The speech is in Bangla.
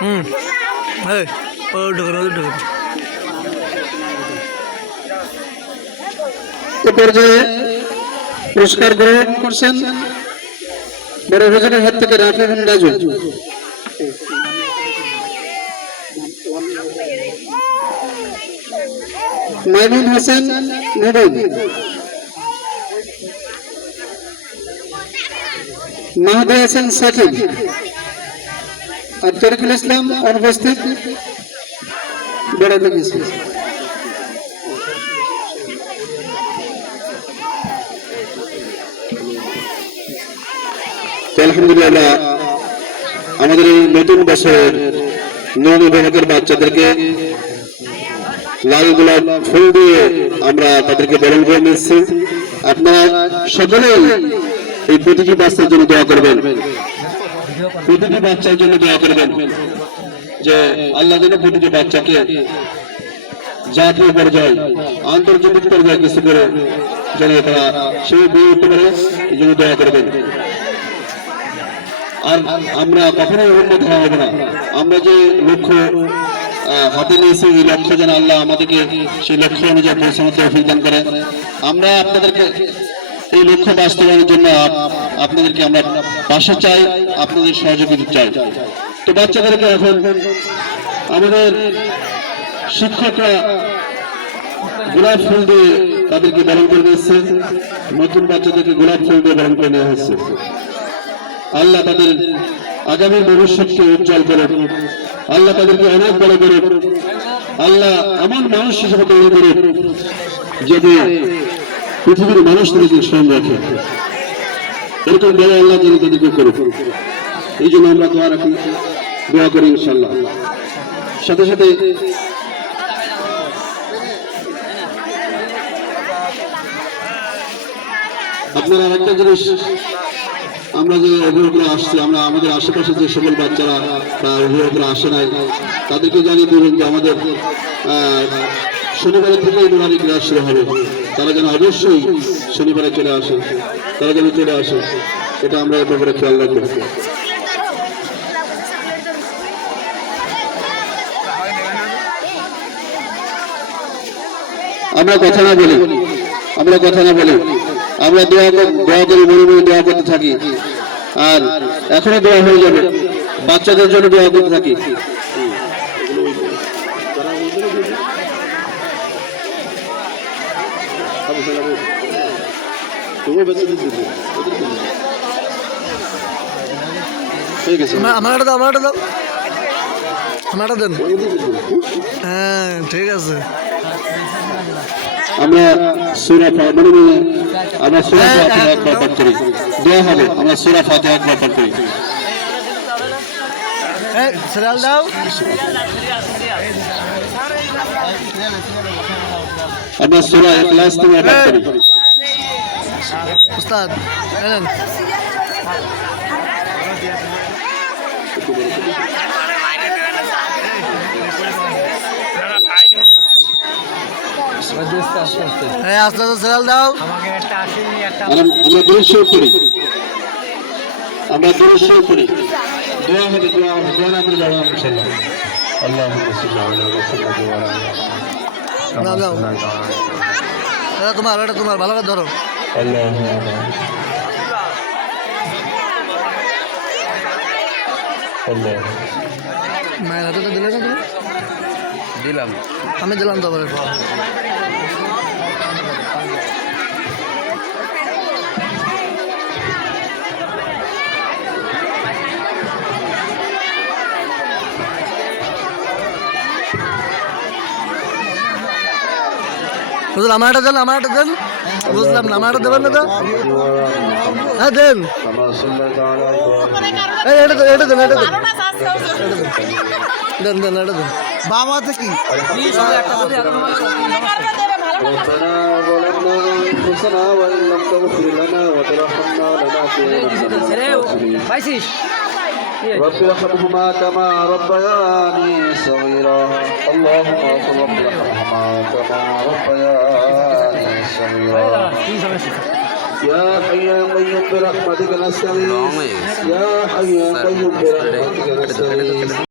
হুম এই ও ঢোকেন ওদের ঢোকেন এ পর্যায়ে পুরস্কার গ্রহণ করছেন বড় ভোজনের হাত থেকে রাফিউন রাজু মাইমুন হোসেন নবীন মাহদি হাসান সাকিব আর তরিকুল ইসলাম অনুপস্থিত। বড় লেগেছে তো আলহামদুলিল্লাহ, আমাদের এই নতুন বছরের নবী বিভাগের বাচ্চাদেরকে লাল গোলাপ ফুল দিয়ে আমরা তাদেরকে বরণ করে নিচ্ছি। আপনারা সকলেই এই প্রতিটি বাচ্চার জন্য দোয়া করবেন। প্রতিটি বাচ্চার জন্য দোয়া করবেন যে আল্লাহ যেন প্রতিটি বাচ্চাকে জাতীয় পর্যায়ে আন্তর্জাতিক পর্যায়ে কিছু করে যেন তারা সেই বই উঠতে পারে, এই জন্য দোয়া করবেন আর আমরা কখনোই উন্নত হওয়া হবে না। আমরা যে লক্ষ্য হাতে নিয়েছি, এই লক্ষ্য যেন আল্লাহ আমাদেরকে সেই লক্ষ্য অনুযায়ী পৌঁছানোর তৌফিক করে আমরা আপনাদেরকে এই লক্ষ্য বাস্তবায়নের জন্য আপনাদেরকে আমরা পাশে চাই, আপনাদের সহযোগিতা চাই। তো বাচ্চাদেরকে এখন আমাদের শিক্ষকরা গোলাপ ফুল দিয়ে তাদেরকে বরণ করে নিচ্ছে নতুন বাচ্চাদেরকে গোলাপ ফুল দিয়ে বরণ করে নেওয়া হচ্ছে আল্লাহ তাদের আগামী ভবিষ্যৎকে উজ্জ্বল করুন আল্লাহ তাদেরকে অনেক বড় করে আল্লাহ এমন মানুষ হিসেবে তৈরি করুন যাতে পৃথিবীর মানুষ তাদেরকে স্মরণ রাখে। এরকম বড় আল্লাহ যেন তাদেরকে করুন এই জন্য আমরা দোয়া রাখি। দোয়া করি ইনশাল্লাহ সাথে সাথে আপনারা আরেকটা জিনিস, আমরা যে অভিভাবকরা আসছি, আমরা আমাদের আশেপাশে যে সকল বাচ্চারা বা অভিভাবকরা আসে নাই, তাদেরকে জানিয়ে দেবেন যে আমাদের শনিবারের থেকেই নুরানি ক্লাস শুরু হবে। তারা যেন অবশ্যই শনিবারে চলে আসে, তারা যেন চলে আসে, এটা আমরা এ ব্যাপারে খেয়াল রাখব। আমরা কথা না বলি, আমরা কথা না বলি, আমরা দোয়া কর- দোয়া করি, মনে মনে দোয়া করতে থাকি। আর এখনও দোয়া হয়ে যাবে, বাচ্চাদের জন্য দোয়া করতে থাকি ঠিক আছে আমার একটা দাও আমার একটা দাও। আমার একটা দেন। হ্যাঁ ঠিক আছে। আমরা সুরা মনে মনে আমরা সুরা ফাতিহা একবার পাঠ করি। দোয়া হবে আমরা সুরা ফাতিহা একবার পাঠ করি। সিরিয়াল দাও। আমরা সুরা ইখলাস থেকে পাঠ করি। উস্তাদ নেন। এই আস্তে আস্তে সিরিয়াল দাও। আমরা আমরা দৃশ্য করি আমরা দৃশ্য করি দোয়া হবে দোয়া হবে দোয়া আমরা যাব ইনশাআল্লাহ আল্লাহুম্মা সাল্লি আলা নাও নাও এটা তোমার এটা তোমার ভালো করে ধরো। মায়ের হাতে তো দিলে না তুমি? দিলাম। আমি দিলাম তো বুঝলাম আমার একটা দেন আমার একটা দেন বুঝলাম না আমার একটা দেবেন না তো হ্যাঁ দেন এই এটা দেন এটা দেন এটা দেন দেন দেন এটা দেন বাবা কি ربنا ظلمنا انفسنا وان لم تغفر لنا وترحمنا لنكونن من الخاسرين পাইছিস رب ارحمهما كما ربياني صغيرا اللهم رب ارحمهما كما ربياني صغيرا يا حي يا قيوم برحمتك نستغيث يا حي يا قيوم برحمتك نستغيث